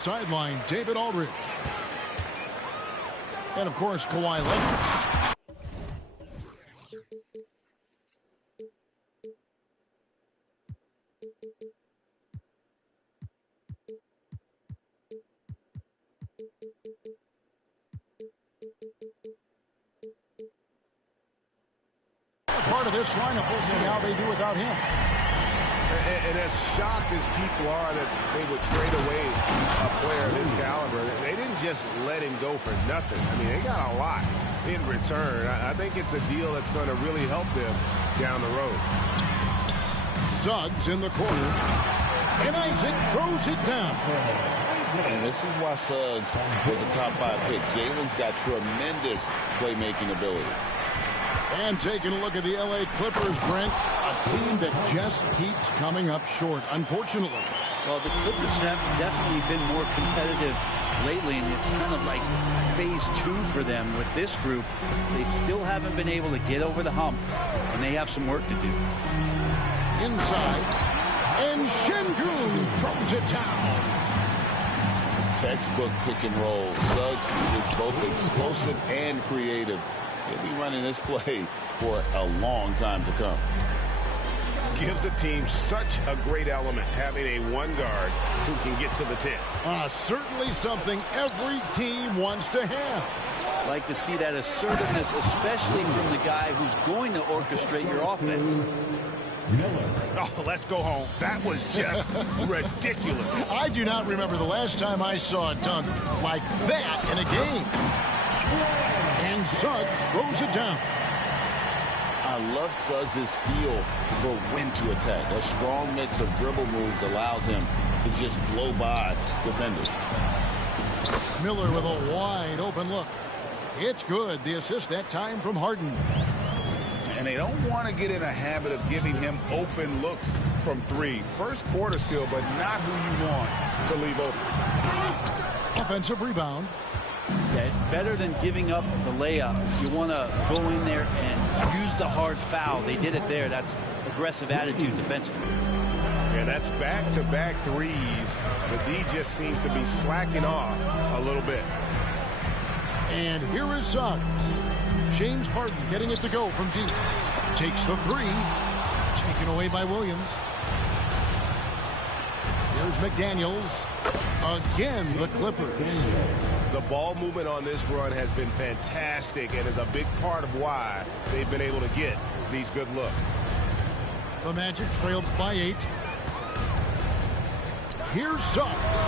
Sideline, David Aldridge. And, of course, Kawhi Leonard. Part of this lineup, we'll see how they do without him. And as shocked as people are that they would trade away a player of his caliber, they didn't just let him go for nothing. I mean, they got a lot in return. I think it's a deal that's going to really help them down the road. Suggs in the corner. And Isaac throws it down. And this is why Suggs was a top 5 pick. Jalen's got tremendous playmaking ability. And taking a look at the L.A. Clippers, Brent, a team that just keeps coming up short, unfortunately. Well, the Clippers have definitely been more competitive lately, and it's kind of like phase 2 for them with this group. They still haven't been able to get over the hump, and they have some work to do. Inside, and Şengün throws it down. Textbook pick and roll. Suggs is both explosive and creative. He'll be running this play for a long time to come. Gives the team such a great element having a one guard who can get to the 10. Certainly something every team wants to have. Like to see that assertiveness, especially from the guy who's going to orchestrate your offense. Oh, let's go home. That was just ridiculous. I do not remember the last time I saw a dunk like that in a game. And Suggs throws it down. I love Suggs' feel for when to attack. A strong mix of dribble moves allows him to just blow by defenders. Miller with a wide open look. It's good. The assist that time from Harden. And they don't want to get in a habit of giving him open looks from 3. First quarter still, but not who you want to leave open. Offensive rebound. Yeah, better than giving up the layup. You want to go in there and use the hard foul. They did it there. That's aggressive attitude defensively. Yeah, that's back-to-back threes. The D just seems to be slacking off a little bit. And here is Suggs. James Harden getting it to go from deep. Takes the 3. Taken away by Williams. Here's McDaniels. Again, the Clippers. The ball movement on this run has been fantastic and is a big part of why they've been able to get these good looks. The Magic trailed by 8. Here's Suggs.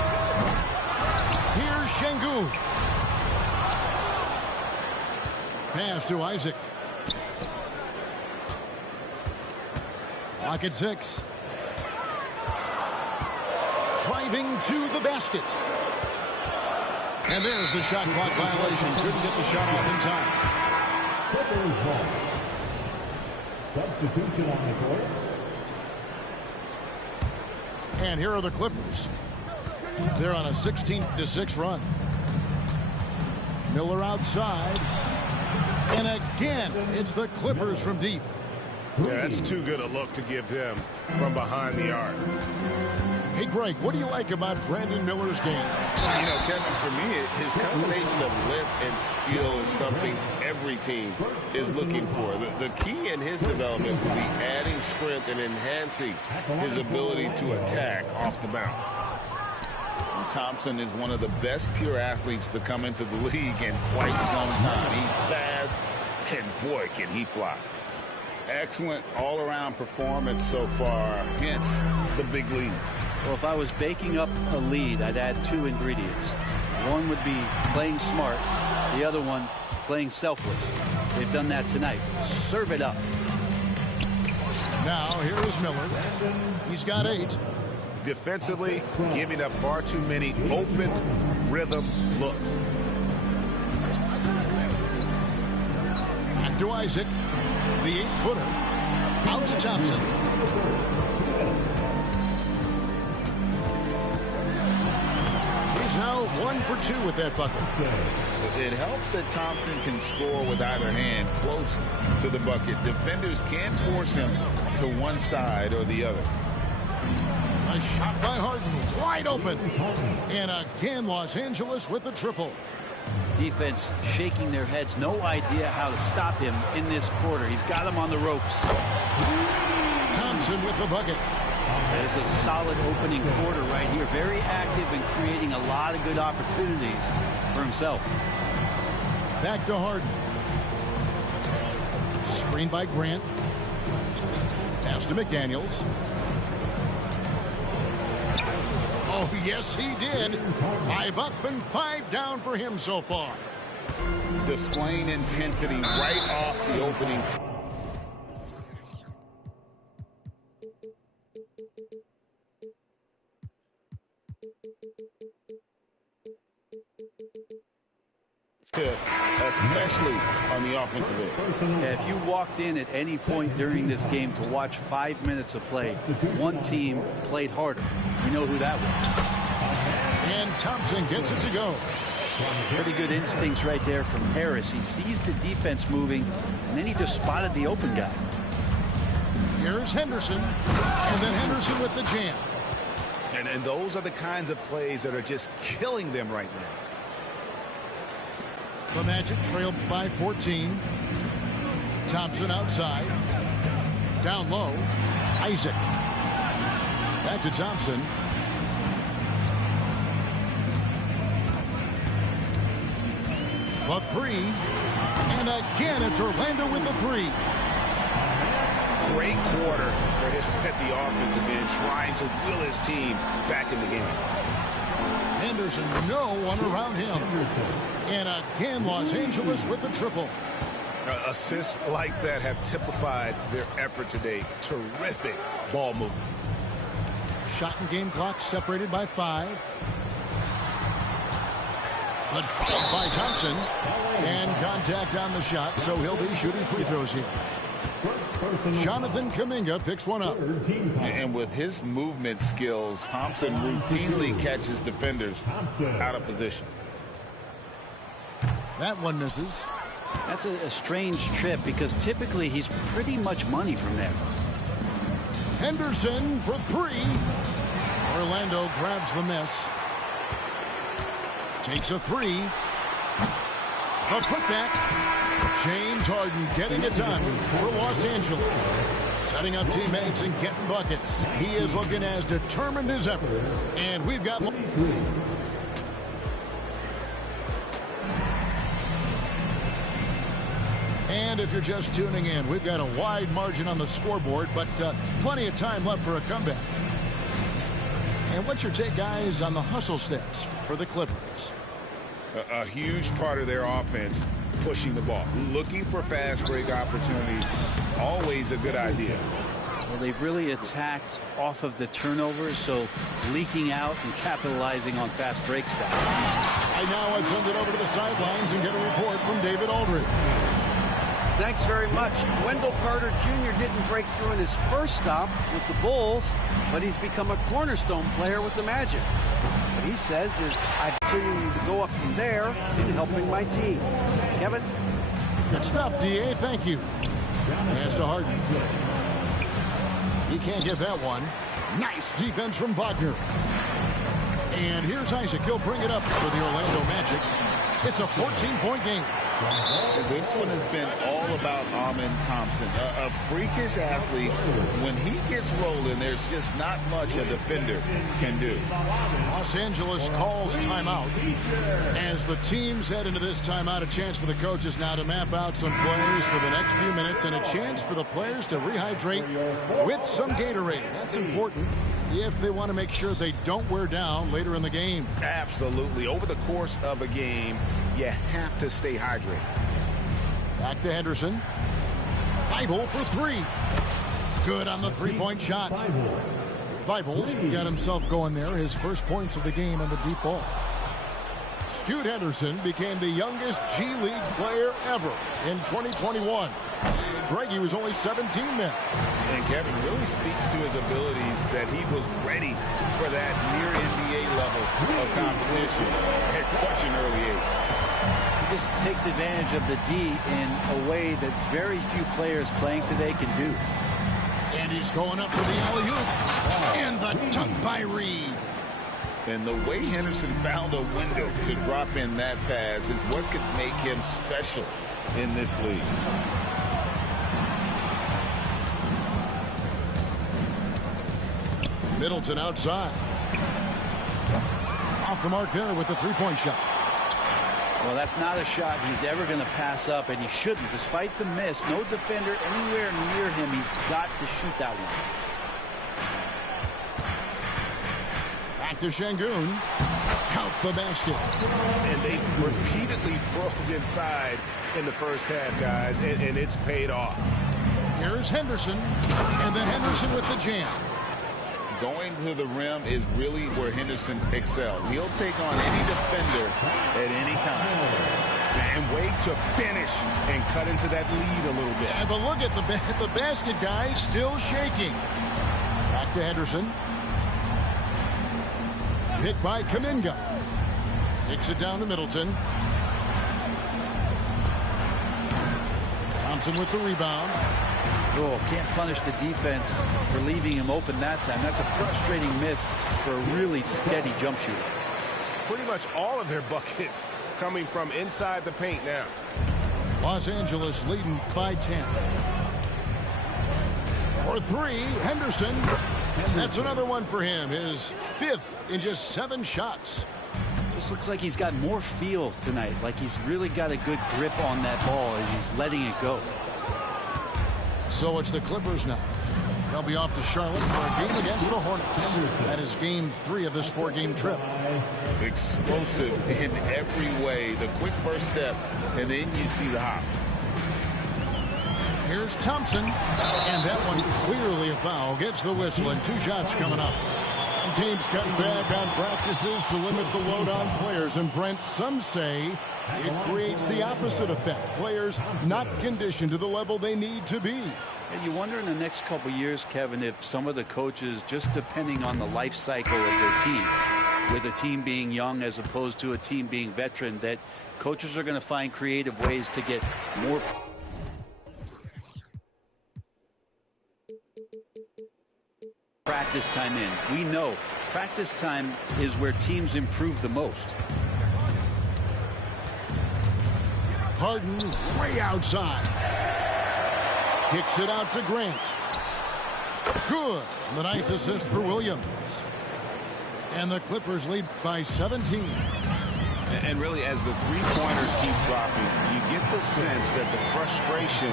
Here's Şengün. Pass to Isaac. Clock at 6. Driving to the basket. And there's the shot clock violation. Couldn't get the shot off in time. Clippers ball. Substitution on the court. And here are the Clippers. They're on a 16-6 run. Miller outside. And again, it's the Clippers from deep. Yeah, that's too good a look to give him from behind the arc. Hey, Greg, what do you like about Brandon Miller's game? You know, Kevin, for me, his combination of length and skill is something every team is looking for. The key in his development will be adding strength and enhancing his ability to attack off the bounce. Thompson is one of the best pure athletes to come into the league in quite some time. He's fast, and boy, can he fly. Excellent all-around performance so far, hence the big lead. Well, if I was baking up a lead, I'd add 2 ingredients. One would be playing smart. The other one, playing selfless. They've done that tonight. Serve it up. Now, here is Miller. He's got 8. Defensively, giving up far too many open rhythm looks. Back to Isaac. The 8-footer. Out to Thompson. He's now 1 for 2 with that bucket. It helps that Thompson can score with either hand close to the bucket. Defenders can't force him to one side or the other. A shot by Harden, wide open. And again, Los Angeles with the triple. Defense shaking their heads, no idea how to stop him in this quarter. He's got him on the ropes. Thompson with the bucket. That is a solid opening quarter right here. Very active and creating a lot of good opportunities for himself. Back to Harden. Screen by Grant. Pass to McDaniels. Oh, yes, he did. 5 up and 5 down for him so far. Displaying intensity right off the opening. Especially on the offensive end. If you walked in at any point during this game to watch 5 minutes of play, one team played harder. You know who that was. And Thompson gets it to go. Pretty good instincts right there from Harris. He sees the defense moving, and then he just spotted the open guy. Here's Henderson, and then Henderson with the jam. And those are the kinds of plays that are just killing them right now. The Magic trailed by 14. Thompson outside. Down low. Isaac. Back to Thompson. The three. And again, it's Orlando with the three. Great quarter for him at the offensive end, trying to will his team back in the game. Henderson, no one around him. And again, Los Angeles with the triple. Assists like that have typified their effort today. Terrific ball movement. Shot and game clock separated by 5. The drive by Thompson. And contact on the shot, so he'll be shooting free throws here. Jonathan Kuminga picks one up. And with his movement skills, Thompson routinely catches defenders out of position. That one misses. That's a strange trip because typically he's pretty much money from there. Henderson for 3. Orlando grabs the miss. Takes a 3. A putback. James Harden getting it done for Los Angeles. Setting up teammates and getting buckets. He is looking as determined as ever. And we've got more. And if you're just tuning in, we've got a wide margin on the scoreboard, but plenty of time left for a comeback. And what's your take, guys, on the hustle stats for the Clippers? A huge part of their offense, pushing the ball, looking for fast break opportunities. Always a good idea. Well, they've really attacked off of the turnovers, so leaking out and capitalizing on fast break stats. I now I send it over to the sidelines and get a report from David Aldridge. Thanks very much. Wendell Carter Jr. didn't break through in his first stop with the Bulls, but he's become a cornerstone player with the Magic. What he says is, I'm continuing to go up from there in helping my team. Kevin? Good stuff, D.A. Thank you. Pass to Harden. He can't get that one. Nice defense from Wagner. And here's Isaac. He'll bring it up for the Orlando Magic. It's a 14-point game. This one has been all about Amen Thompson, a freakish athlete. When he gets rolling, there's just not much a defender can do. Los Angeles calls timeout. As the teams head into this timeout, a chance for the coaches now to map out some plays for the next few minutes and a chance for the players to rehydrate with some Gatorade. That's important if they want to make sure they don't wear down later in the game. Absolutely. Over the course of a game, you have to stay hydrated. Back to Henderson. Thibault for 3. Good on the three-point shot. Thibault got himself going there. His first points of the game on the deep ball. Scoot Henderson became the youngest G League player ever in 2021. Greggy was only 17 then. And Kevin really speaks to his abilities that he was ready for that near NBA level of competition at such an early age. He just takes advantage of the D in a way that very few players playing today can do. And he's going up for the alley-oop. And the dunk by Reed. And the way Henderson found a window to drop in that pass is what could make him special in this league. Middleton outside. Off the mark there with the three-point shot. Well, that's not a shot he's ever going to pass up, and he shouldn't. Despite the miss, no defender anywhere near him. He's got to shoot that one. Back to Şengün. Count the basket. And they repeatedly probed inside in the first half, guys, and it's paid off. Here's Henderson. And then Henderson with the jam. Going to the rim is really where Henderson excels. He'll take on any defender at any time. And wait to finish and cut into that lead a little bit. Yeah, but look at the basket guy still shaking. Back to Henderson. Hit by Kuminga. Kicks it down to Middleton. Thompson with the rebound. Oh, can't punish the defense for leaving him open that time. That's a frustrating miss for a really steady jump shooter. Pretty much all of their buckets coming from inside the paint now. Los Angeles leading by 10. For three, Henderson. That's another one for him. His fifth in just 7 shots. This looks like he's got more feel tonight. Like he's really got a good grip on that ball as he's letting it go. So it's the Clippers now. They'll be off to Charlotte for a game against the Hornets. That is game 3 of this 4-game trip. Explosive in every way. The quick first step, and then you see the hop. Here's Thompson. And that one clearly a foul. Gets the whistle, and 2 shots coming up. Teams cutting back on practices to limit the load on players. And Brent, some say it creates the opposite effect. Players not conditioned to the level they need to be. And you wonder in the next couple years, Kevin, if some of the coaches, just depending on the life cycle of their team, with a team being young as opposed to a team being veteran, that coaches are going to find creative ways to get more. Practice time in. We know practice time is where teams improve the most. Harden way outside. Kicks it out to Grant. Good. The nice assist for Williams. And the Clippers lead by 17. And really, as the three-pointers keep dropping, you get the sense that the frustration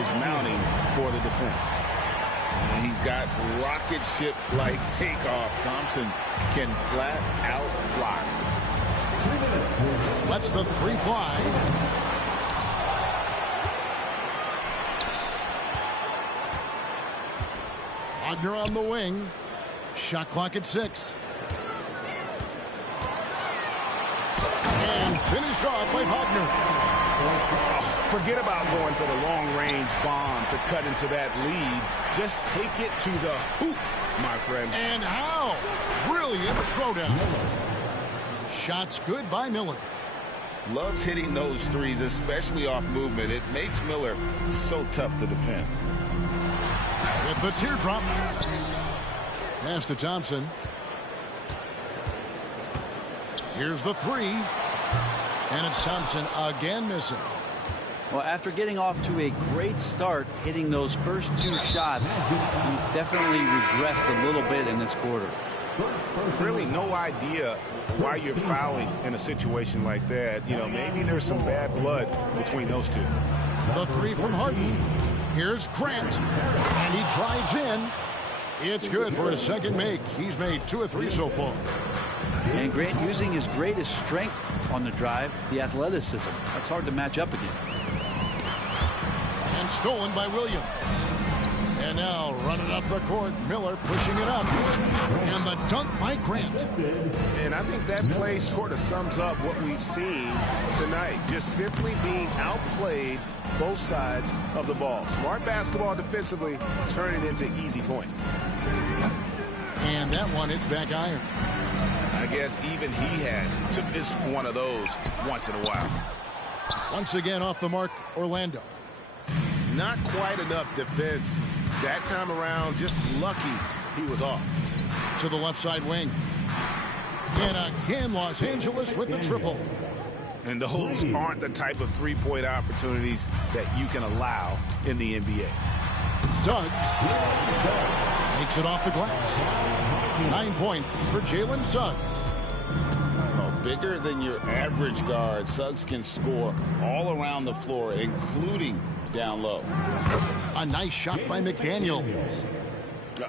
is mounting for the defense. And he's got rocket ship-like takeoff. Thompson can flat out fly. Lets the 3 fly. Wagner on the wing. Shot clock at 6. And finished off by Wagner. Forget about going for the long-range bomb to cut into that lead. Just take it to the hoop, my friend. And how? Brilliant throwdown. Shots good by Miller. Loves hitting those threes, especially off movement. It makes Miller so tough to defend. With the teardrop. Pass to Thompson. Here's the 3. And it's Thompson again missing. Well, after getting off to a great start, hitting those first 2 shots, he's definitely regressed a little bit in this quarter. Really no idea why you're fouling in a situation like that. You know, maybe there's some bad blood between those two. The 3 from Harden. Here's Grant. And he drives in. It's good for his second make. He's made 2 of 3 so far. And Grant using his greatest strength on the drive, the athleticism. That's hard to match up against. And stolen by Williams. And now running up the court, Miller pushing it up. And the dunk by Grant. And I think that play sort of sums up what we've seen tonight. Just simply being outplayed both sides of the ball. Smart basketball defensively, turning into easy points. And that one, it's back iron. I guess even he has to miss one of those once in a while. Once again off the mark, Orlando. Not quite enough defense That time around, just lucky he was off. To the left side wing. And again, Los Angeles with the triple. And those aren't the type of three-point opportunities that you can allow in the NBA. Suggs makes it off the glass. 9 points for Jalen Suggs. Bigger than your average guard, Suggs can score all around the floor, including down low. A nice shot by McDaniels.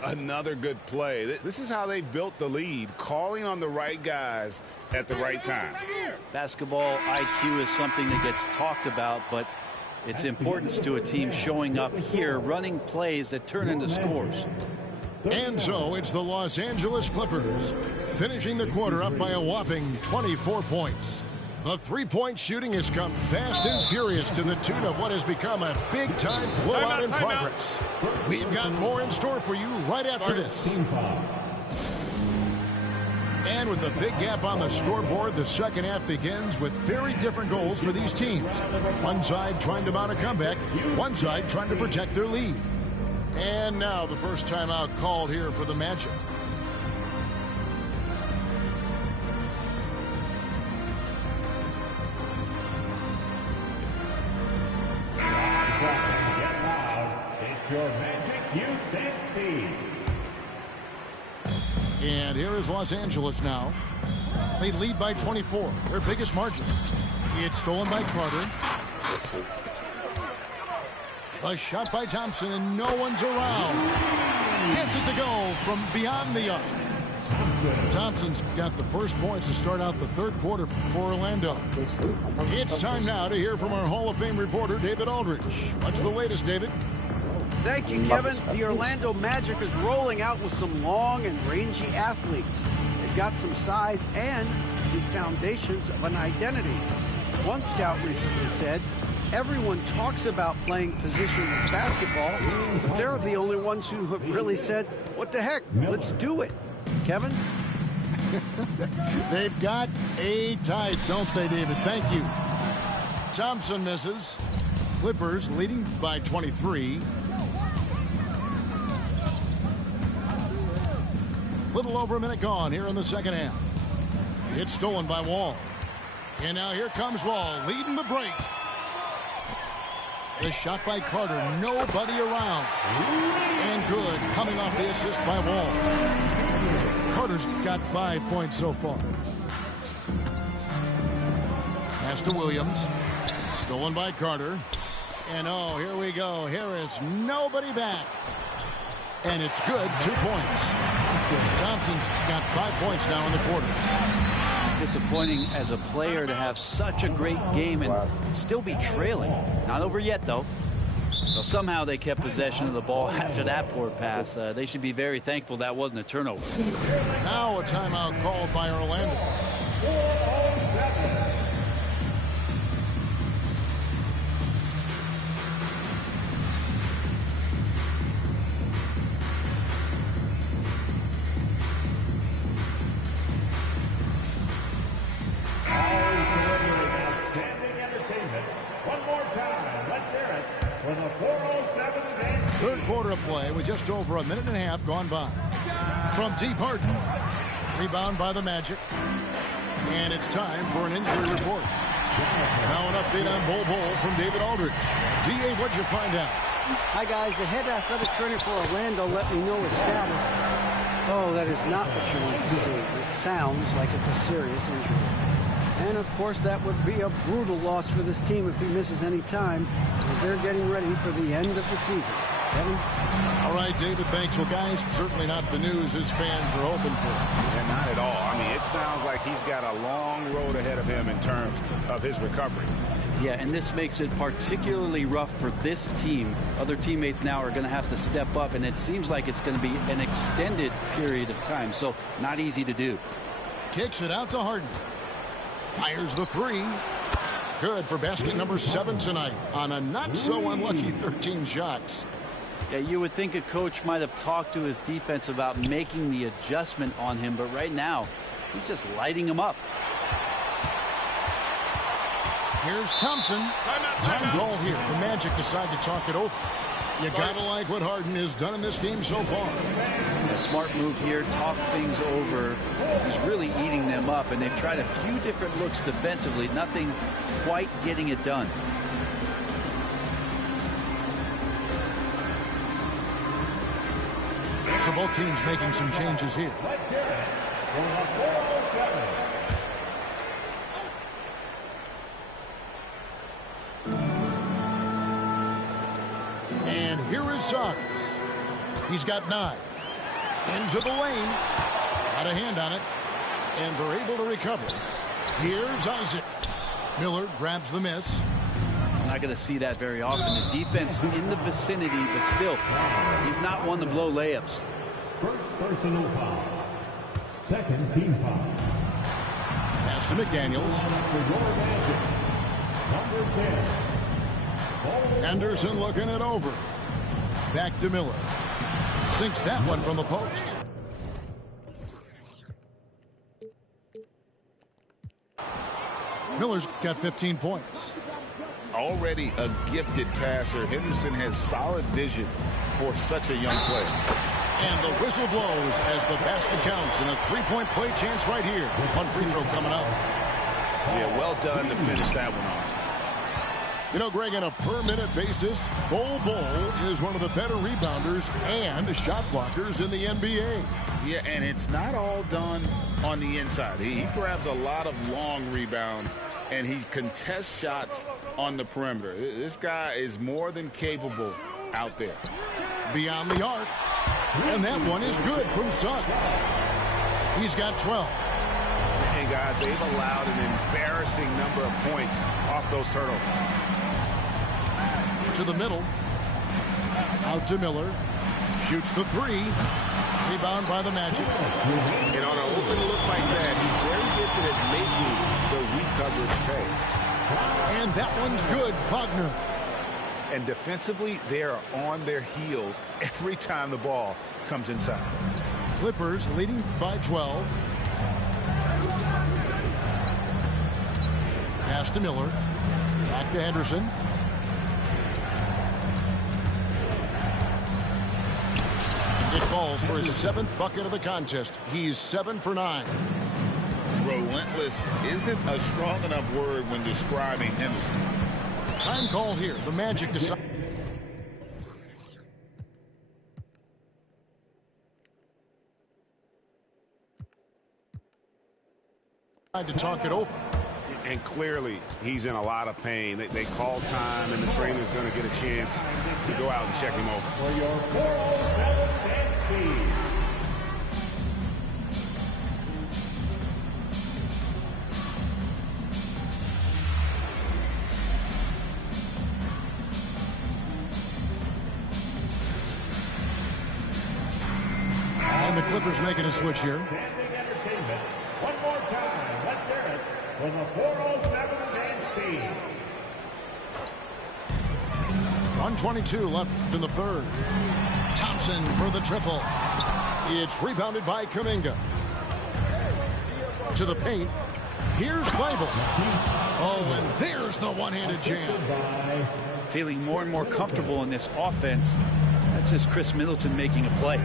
Another good play. This is how they built the lead, calling on the right guys at the right time. Basketball IQ is something that gets talked about, but its importance to a team showing up here, running plays that turn into scores. And so it's the Los Angeles Clippers finishing the quarter up by a whopping 24 points. The three-point shooting has come fast and furious to the tune of what has become a big-time blowout in progress. We've got more in store for you right after this. And with a big gap on the scoreboard, the second half begins with very different goals for these teams. One side trying to mount a comeback, one side trying to protect their lead. And now the first timeout called here for the Magic. It's your Magic Youth Dance Team. And here is Los Angeles now. They lead by 24, their biggest margin. It's stolen by Carter. A shot by Thompson, and no one's around. Gets it to go from beyond the arc. Thompson's got the first points to start out the third quarter for Orlando. It's time now to hear from our Hall of Fame reporter, David Aldridge. What's the latest, David? Thank you, Kevin. The Orlando Magic is rolling out with some long and rangy athletes. They've got some size and the foundations of an identity. One scout recently said, everyone talks about playing positionless basketball, but they're the only ones who have really said, what the heck, let's do it. Kevin? They've got a type, don't they, David? Thank you. Thompson misses. Clippers leading by 23. Little over a minute gone here in the second half. It's stolen by Wall. And now here comes Wall, leading the break. The shot by Carter, nobody around. And good, coming off the assist by Wall. Carter's got 5 points so far. Pass to Williams. Stolen by Carter. And oh, here we go. Here is nobody back. And it's good, 2 points. Thompson's got 5 points now in the quarter. Disappointing as a player to have such a great game and still be trailing. Not over yet, though. So somehow they kept possession of the ball after that poor pass. They should be very thankful that wasn't a turnover. Now a timeout called by Orlando. Third quarter of play with just over a minute and a half gone by. From deep Harden. Rebound by the Magic. And it's time for an injury report. Now an update on Bol Bol from David Aldridge. D.A., what'd you find out? Hi, guys. The head athletic trainer for Orlando let me know his status. Oh, that is not what you want to see. It sounds like it's a serious injury. And, of course, that would be a brutal loss for this team if he misses any time, as they're getting ready for the end of the season. Kevin? All right, David, thanks. Well, guys, certainly not the news his fans are hoping for. And not at all. I mean, it sounds like he's got a long road ahead of him in terms of his recovery. Yeah, and this makes it particularly rough for this team. Other teammates now are going to have to step up, and it seems like it's going to be an extended period of time, so not easy to do. Kicks it out to Harden. Fires the three. Good for basket number 7 tonight on a not-so-unlucky 13 shots. Yeah, you would think a coach might have talked to his defense about making the adjustment on him, but right now, he's just lighting him up. Here's Thompson. Time goal here. The Magic decide to talk it over. You gotta like what Harden has done in this game so far. A smart move here, talk things over. He's really eating them up, and they've tried a few different looks defensively. Nothing quite getting it done. So both teams making some changes here. Let's hear it for the 407. And here is Suggs. He's got 9. Into the lane. Got a hand on it. And they're able to recover. Here's Isaac. Miller grabs the miss. Not going to see that very often. The defense in the vicinity, but still, he's not one to blow layups. First personal foul. Second team foul. Pass to McDaniels. For your Magic, number 10. Henderson looking it over. Back to Miller. Sinks that one from the post. Miller's got 15 points. Already a gifted passer, Henderson has solid vision for such a young player. And the whistle blows as the basket counts, and a three-point play chance right here. One free throw coming up. Yeah, well done to finish that one off. You know, Greg, on a per-minute basis, Bol is one of the better rebounders and shot blockers in the NBA. Yeah, and it's not all done on the inside. He grabs a lot of long rebounds, and he contests shots on the perimeter. This guy is more than capable out there. Beyond the arc. And that one is good from Suggs. He's got 12. And guys, they've allowed an embarrassing number of points off those turnovers. To the middle. Out to Miller. Shoots the 3. Rebound by the Magic. And on an open look like that, he's very gifted at making the weak coverage pay. And that one's good, Wagner. And defensively, they are on their heels every time the ball comes inside. Clippers leading by 12. Pass to Miller. Back to Henderson. It falls for his 7th bucket of the contest. He's 7 for 9. Relentless isn't a strong enough word when describing Henderson. Time called here. The Magic decide to talk it over. And clearly, he's in a lot of pain. They call time, and the trainer's going to get a chance to go out and check him over. For your 407 and speed. And the Clippers making a switch here. Standing entertainment. One more time. Let's hear it for the 407 and speed. 1:22 left in the third. Thompson for the triple. It's rebounded by Kuminga. To the paint. Here's Bible. Oh, and there's the one-handed jam. Feeling more and more comfortable in this offense. That's just Chris Middleton making a play.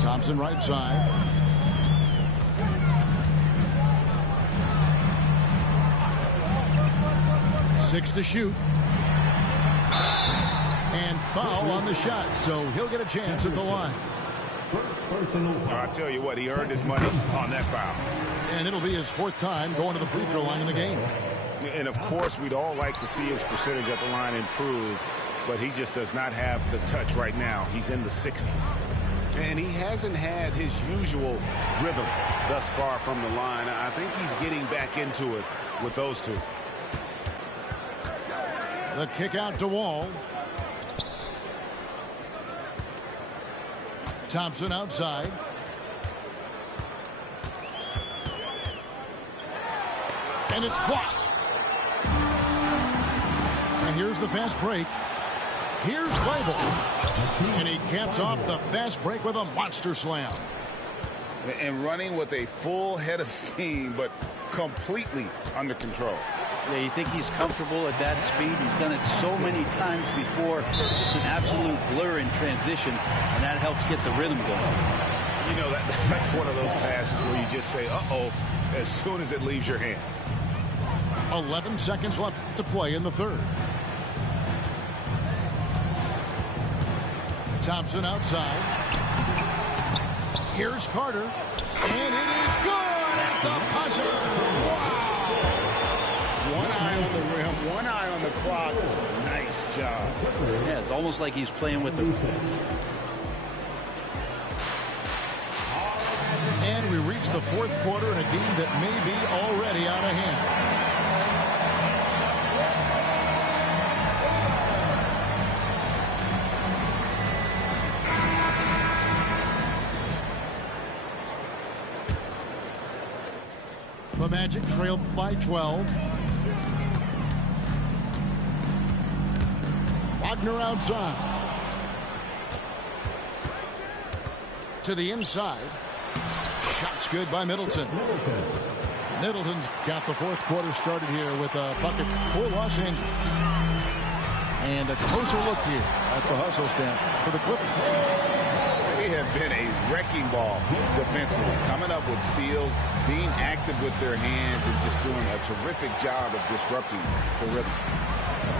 Thompson right side. Six to shoot. And foul on the shot, so he'll get a chance at the line. I tell you what, he earned his money on that foul. And it'll be his 4th time going to the free throw line in the game. And, of course, we'd all like to see his percentage at the line improve, but he just does not have the touch right now. He's in the 60s. And he hasn't had his usual rhythm thus far from the line. I think he's getting back into it with those two. The kick out to Wall. Thompson outside. And it's blocked. And here's the fast break. Here's Bible. And he caps off the fast break with a monster slam. And running with a full head of steam, but completely under control. Yeah, you think he's comfortable at that speed. He's done it so many times before. Just an absolute blur in transition, and that helps get the rhythm going. You know, that's one of those passes where you just say, uh-oh, as soon as it leaves your hand. 11 seconds left to play in the third. Thompson outside. Here's Carter. And it is good at the buzzer. Wow. One eye on the rim, one eye on the clock. Nice job. Yeah, it's almost like he's playing with the... And we reach the fourth quarter in a game that may be already out of hand. The Magic trail by 12. Wagner outside. To the inside. Shots good by Middleton. Middleton's got the fourth quarter started here with a bucket for Los Angeles. And a closer look here at the hustle stance for the Clippers. They have been a wrecking ball defensively, coming up with steals, being active with their hands, and just doing a terrific job of disrupting the rhythm.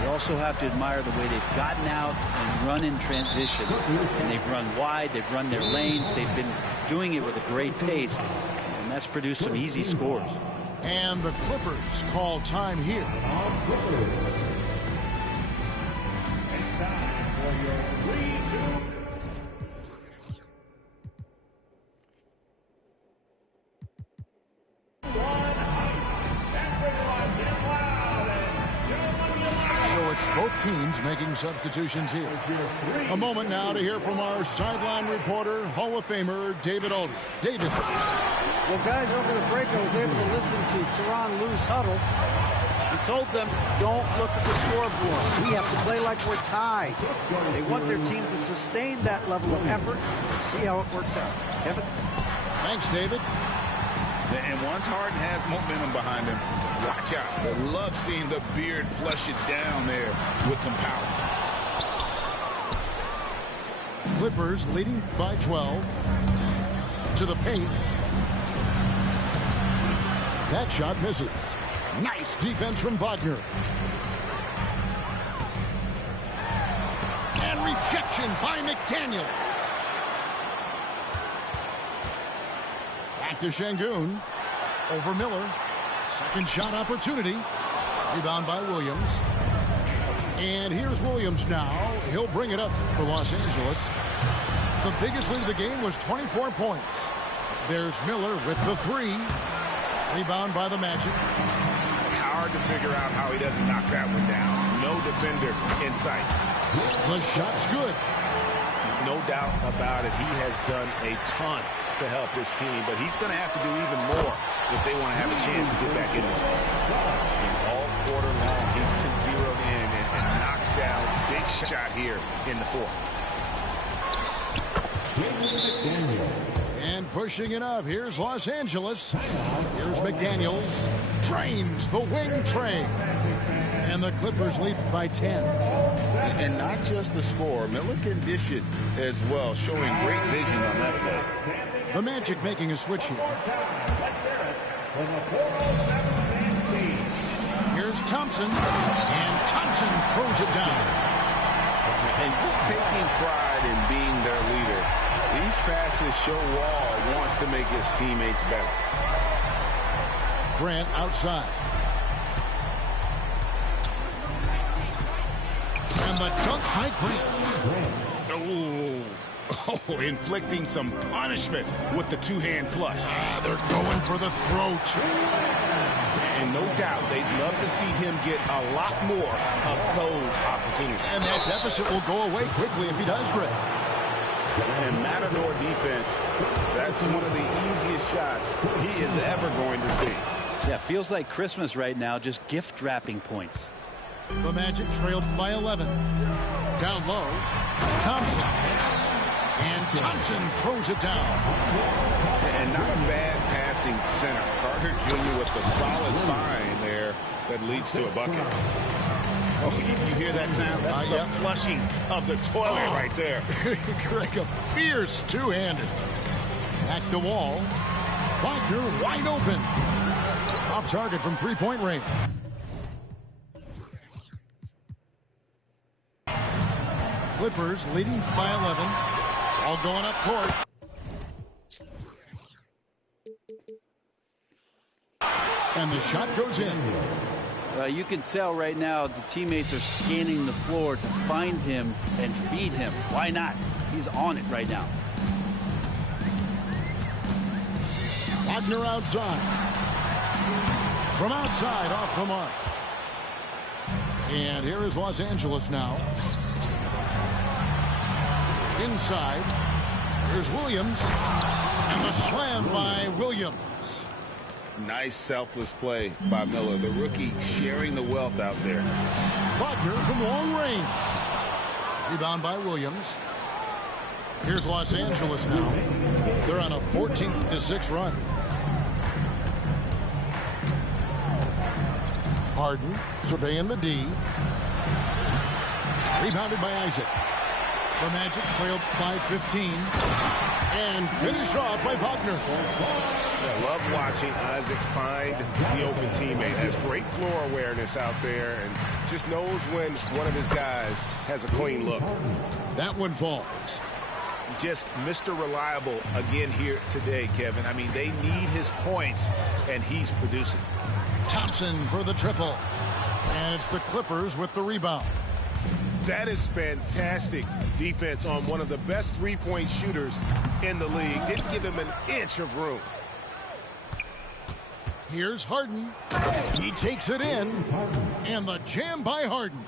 You also have to admire the way they've gotten out and run in transition. And they've run wide, they've run their lanes, they've been doing it with a great pace, and that's produced some easy scores. And the Clippers call time here. It's time for your 3-2. Both teams making substitutions here. A moment now to hear from our sideline reporter, Hall of Famer David Aldridge. David. Well, guys, over the break, I was able to listen to Tyronn Lue's huddle. He told them, don't look at the scoreboard. We have to play like we're tied. They want their team to sustain that level of effort and see how it works out. Kevin? Thanks, David. And once Harden has momentum behind him, watch out. I love seeing the beard flush it down there with some power. Clippers leading by 12. To the paint. That shot misses. Nice defense from Wagner. And rejection by McDaniels. Back to Şengün. Over Miller. Second shot opportunity. Rebound by Williams. And here's Williams now. He'll bring it up for Los Angeles. The biggest lead of the game was 24 points. There's Miller with the three. Rebound by the Magic. Hard to figure out how he doesn't knock that one down. No defender in sight. The shot's good. No doubt about it. He has done a ton to help his team, but he's going to have to do even more if they want to have a chance to get back in this one. And all quarter long, he's been zeroed in and knocks down big shot here in the fourth. And pushing it up, here's Los Angeles. Here's McDaniels. Trains the wing train. And the Clippers lead by 10. And not just the score, Miller can dish it as well, showing great vision on that play. The Magic making a switch here. Here's Thompson. And Thompson throws it down. And just taking pride in being their leader. These passes show Wall wants to make his teammates better. Grant outside. And the dunk by Grant. Oh, inflicting some punishment with the two-hand flush. They're going for the throat. And no doubt they'd love to see him get a lot more of those opportunities. And that deficit will go away quickly if he does, Greg. And Matador defense, that's one of the easiest shots he is ever going to see. Yeah, feels like Christmas right now, just gift wrapping points. The Magic trailed by 11. Down low, Thompson. And Thompson throws it down. And not a bad passing center. Carter Jr. with the solid find there that leads to a bucket. Oh, you hear that sound? That's the flushing of the toilet right there. Greg, a fierce two-handed. Back the wall. Wagner wide open. Off target from three-point range. Clippers leading by 11. All going up court. And the shot goes in. You can tell right now the teammates are scanning the floor to find him and feed him. Why not? He's on it right now. Wagner outside. From outside, off the mark. And here is Los Angeles now. Inside. Here's Williams. And the slam by Williams. Nice selfless play by Miller. The rookie sharing the wealth out there. Wagner from long range. Rebound by Williams. Here's Los Angeles now. They're on a 14-6 run. Harden surveying the D. Rebounded by Isaac. The Magic trailed by 15. And finished off by Wagner. I love watching Isaac find the open teammate. Has great floor awareness out there and just knows when one of his guys has a clean look. That one falls. Just Mr. Reliable again here today, Kevin. I mean, they need his points, and he's producing. Thompson for the triple. And it's the Clippers with the rebound. That is fantastic defense on one of the best three-point shooters in the league. Didn't give him an inch of room. Here's Harden. He takes it in. And the jam by Harden.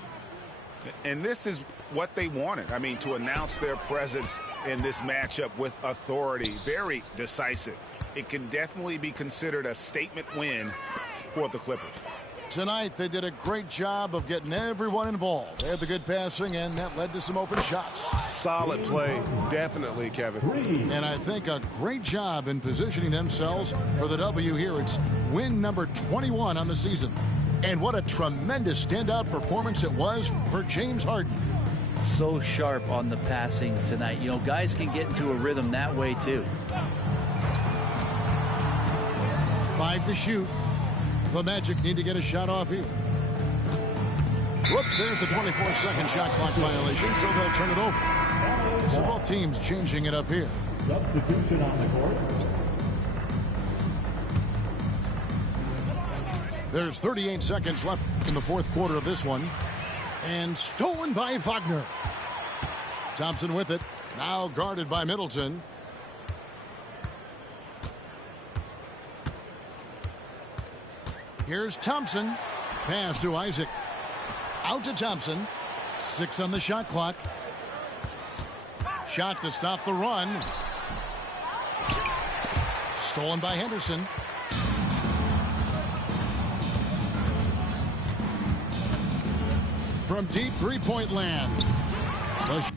And this is what they wanted. I mean, to announce their presence in this matchup with authority. Very decisive. It can definitely be considered a statement win for the Clippers. Tonight, they did a great job of getting everyone involved. They had the good passing, and that led to some open shots. Solid play, definitely, Kevin. And I think a great job in positioning themselves for the W here. It's win number 21 on the season. And what a tremendous standout performance it was for James Harden. So sharp on the passing tonight. You know, guys can get into a rhythm that way, too. 5 to shoot. The Magic need to get a shot off here. Whoops, there's the 24-second shot clock violation, so they'll turn it over. So both teams changing it up here. Substitution on the court. There's 38 seconds left in the fourth quarter of this one. And stolen by Wagner. Thompson with it. Now guarded by Middleton. Here's Thompson. Pass to Isaac. Out to Thompson. 6 on the shot clock. Shot to stop the run. Stolen by Henderson. From deep three-point land. The